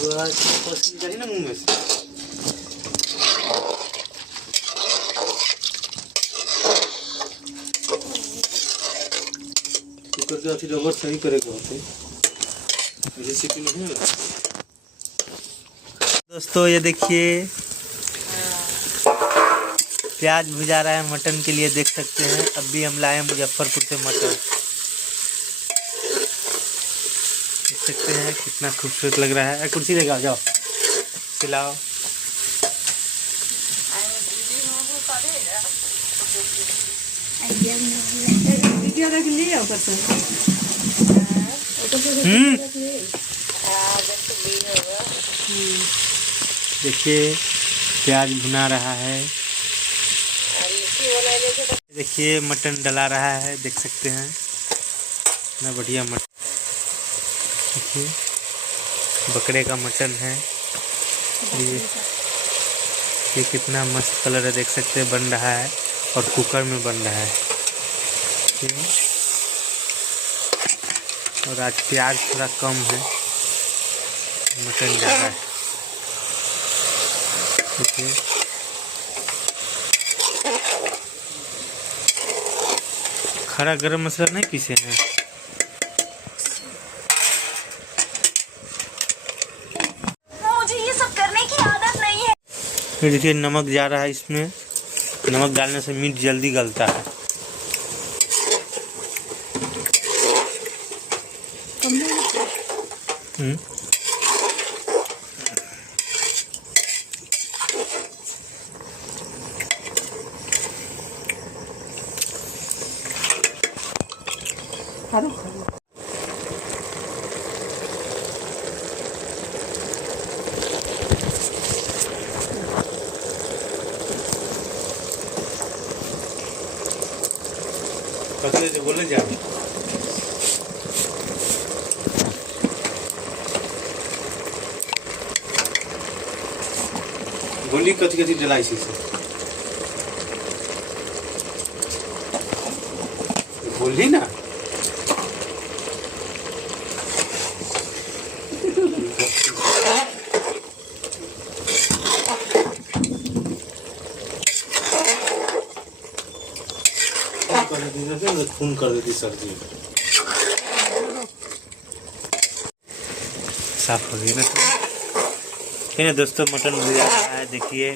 चाहिए ना मुंह में से। कुकर के अथी रबर सही करेगा होते रेसिपी नहीं है। दोस्तों ये देखिए प्याज भुजा रहा है मटन के लिए, देख सकते हैं। अभी हम लाए मुजफ्फरपुर से मटन, देख सकते हैं कितना खूबसूरत लग रहा है। कुर्सी लेके आ जाओ, खिलाओ। देखिए प्याज भुना रहा है, देखिए मटन डला रहा है, देख सकते हैं कितना बढ़िया मटन। देखिए बकरे का मटन है ये कितना मस्त कलर है, देख सकते हैं बन रहा है और कुकर में बन रहा है। और आज प्याज थोड़ा कम है, मटन ज़्यादा है। देखिए खड़ा गरम मसाला नहीं पीसे हैं। मुझे ये सब करने की आदत नहीं है। फिर देखिए नमक जा रहा है इसमें, नमक डालने से मीट जल्दी गलता है। बोले जा गोली कथी कथी डलाई से बोली ना। खून कर देती सर्दी साफ हो गई ना। दोस्तों मटन भुजा रहा है, देखिए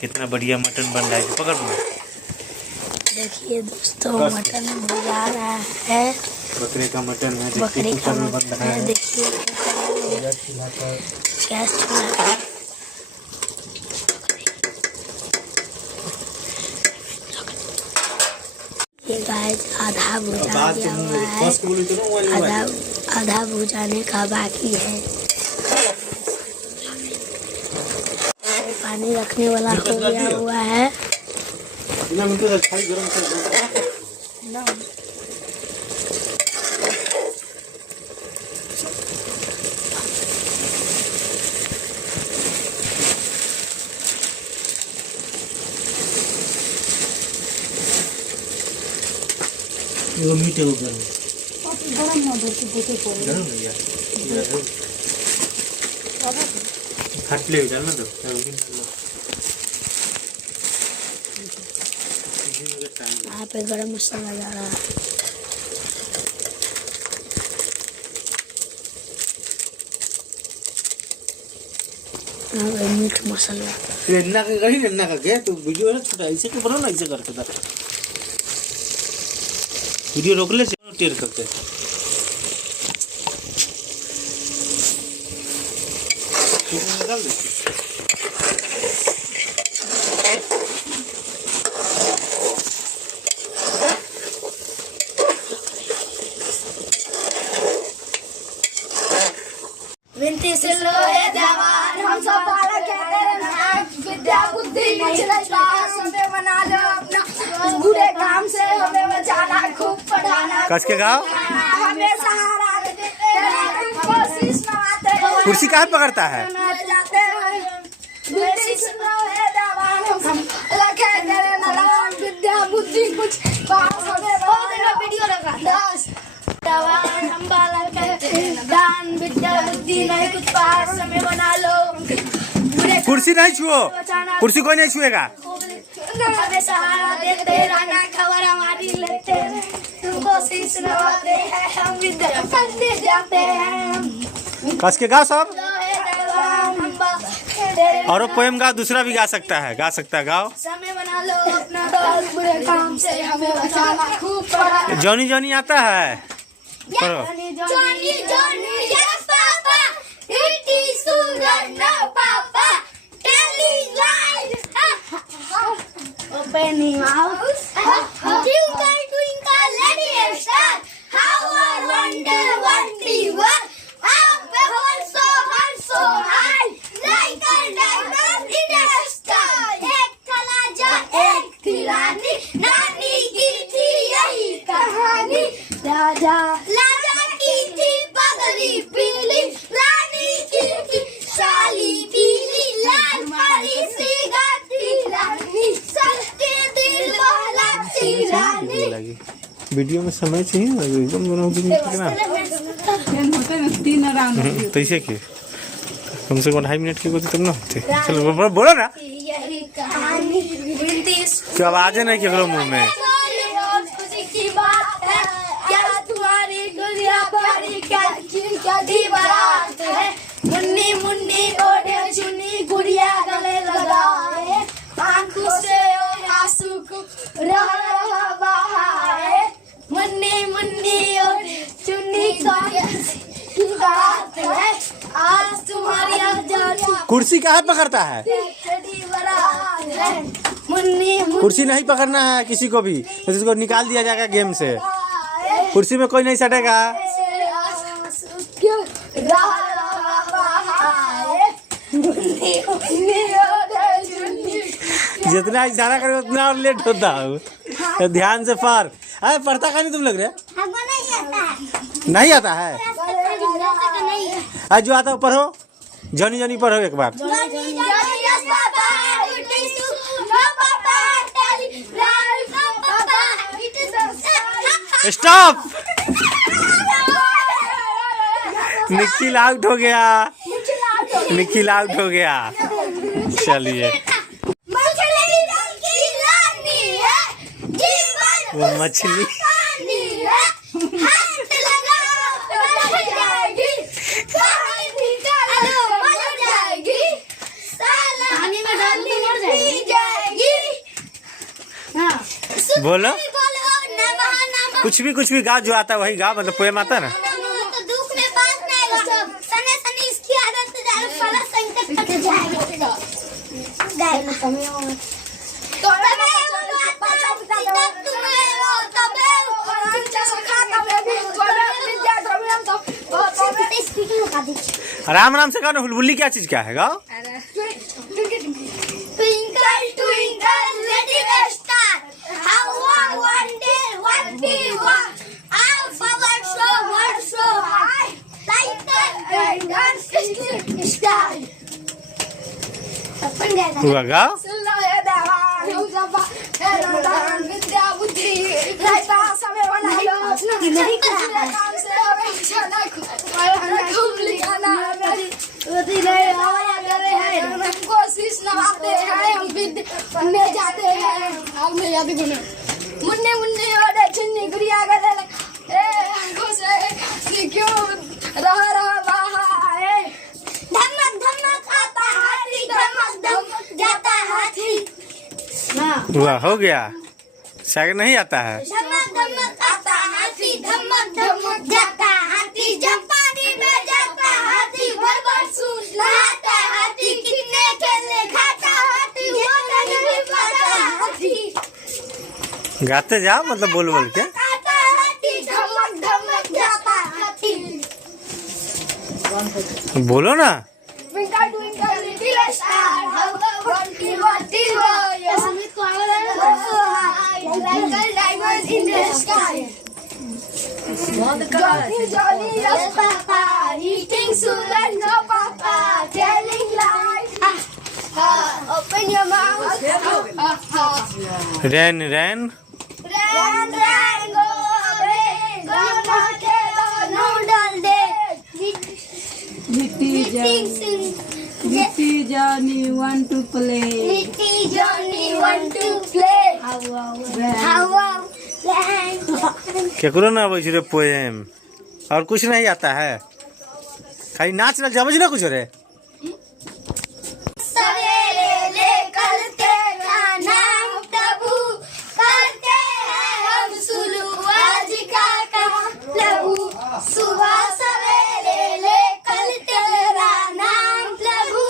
कितना बढ़िया मटन बन रहा है। पकड़ लो, देखिए दोस्तों मटन भुजा रहा है, बकरे का मटन है। बकरे का मटन है, देखिए गैस चूल्हा ये गाइस आधा भुजा गया हुआ है, आधा भुजाने का बाकी है। पानी रखने वाला हो गया हुआ है। वो मीठे हो गरम हट ले डालना दो। यहाँ पे गरम मसाला जा रहा है। यहाँ पे मीट मसाला रेन्ना का गई, रेन्ना का गया तो वीडियो है छोटा ऐसे के बनाओ ना, ऐसे करके था वीडियो रोक ले टेर करके। निकाल दे विनती से लोहे जवान हम सब बालक कहते हैं विद्या बुद्धि हमें बना लो अपना बुरे काम से हमें बचाना, खूब पढ़ाना, कस के गाओ, हमें सहारा देते कोशिश नवाते कुर्सी कहाँ पकड़ता है। विनती से लोहे जवान हम कहते हैं विद्या बुद्धि कुछ वीडियो लगा 10 जवान हम बालक कहते हैं दान विद्या बुद्धि नहीं कुछ पास समय बना लो। कुर्सी नहीं छुओ, कुर्सी कोई नहीं छुएगा। हमें सहारा देते रहना, खबर हमारी लेते हैं, तुमको शीश नवाते हैं, हम विद्या पढ़ने जाते हैं। कस के गाओ सब। और पोएम गाओ, दूसरा भी गा सकता है, गाओ। समय बना लो अपना, बुरे काम से हमें बचाना खूब पड़ा। जॉनी जॉनी आता है, पढ़ो। Johnny, yes, Papa. It is Sugar, no, Papa. Telling lies. Opening house. Twinkle, twinkle, little star. How I wonder what we were. Up so high. Like a diamond in the sky. एक तराजा, एक थी रानी. नानी की थी यही कहानी. राजा की थी पगड़ी पीली, रानी की थी शाली पीली, लाल परी सी गाती रानी, सबके दिल बहलाती रानी। वीडियो में समय चाहिए ना, एकदम दोनों तो इसे के कम से कम 2.5 मिनट की तब ना होते। चलो बोलो ना, यही कहानी तो आवाज नहीं केकरो मुंह में। खुशी की बात है, क्या तुम्हारी दुनिया भरी क्या दीवार है। मुन्नी मुन्नी ओढ़े चुनी, गुड़िया गले लगाए, आंखों से आंसू को रहा बहाए। मुन्नी मुन्नी ओढ़े चुनी की बात है, आज तुम्हारी आजादी। कुर्सी कहाँ पकड़ता है? मुन्नी कुर्सी नहीं पकड़ना है किसी को भी, इसको निकाल दिया जाएगा गेम से। कुर्सी में कोई नहीं सटेगा। जितना इशारा करे उतना और लेट होता है। ध्यान से पढ़। अरे पढ़ता कहाँ नहीं तुम लग रहे? नहीं आता है। आज जो आता है पढ़ो, जॉनी जॉनी पढ़ो एक बार। स्टॉप। निखिल आउट हो गया, निखिल आउट हो गया। चलिए, वो मछली बोलो, कुछ भी गा, जो आता है वही गा, मतलब पोएम आता है ना। तो दुख में बात नहीं हो, सने सने इसकी आदत से ज्यादा साला संकट कट जाएगा। गाय में कमी हो तो आराम आराम से गाओ। हुलबुल्ली क्या चीज क्या है गाओ। Twinkle twinkle little star, how I wonder what we were. Our father so high, like the diamond star. हुआ गाओ। विद्या बुद्धि समय बना कोशिश नवाते हैं, हम पढ़ने जाते हैं। मुन्ने मुन्ने और चुन्नी गुड़िया गले आंखों से क्यों रहा बहाए। धमक धमक आता हाथी, धमक धमक जाता हाथी। हुआ हो गया, शायद नहीं आता है। धमक धमक आता हाथी, धमक धमक जाता हाथी, जब पानी में जाता हाथी, भर भर सूर नहाता हाथी, कितने खेलने खाता हाथी, वो नहीं पाता हाथी। गाते जाओ, मतलब बोल बोल के। आता हाथी, धमक धमक जाता हाथी। बोलो ना। Twinkle twinkle little star, how what is your Sumit ko so high, like a diamond in the sky. Johnny Johnny yes Papa, eating sugar no Papa, telling lies. Open your mouth. Rain rain Ran ran go away, go not no dal de. Little Johnny want to play. Little Johnny want to play. केकरो ना आवे रे poem और कुछ नहीं आता है खाली नाच ना जमझ ना कुछ रे सवेरे लेकर तेरा नाम प्रभु करते हैं हम शुरू आज का काम प्रभु सुबह सवेरे लेकर तेरा नाम प्रभु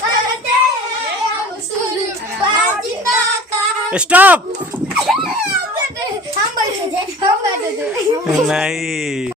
करते हैं हम शुरू आज का काम स्टॉप हम बैठे थे नहीं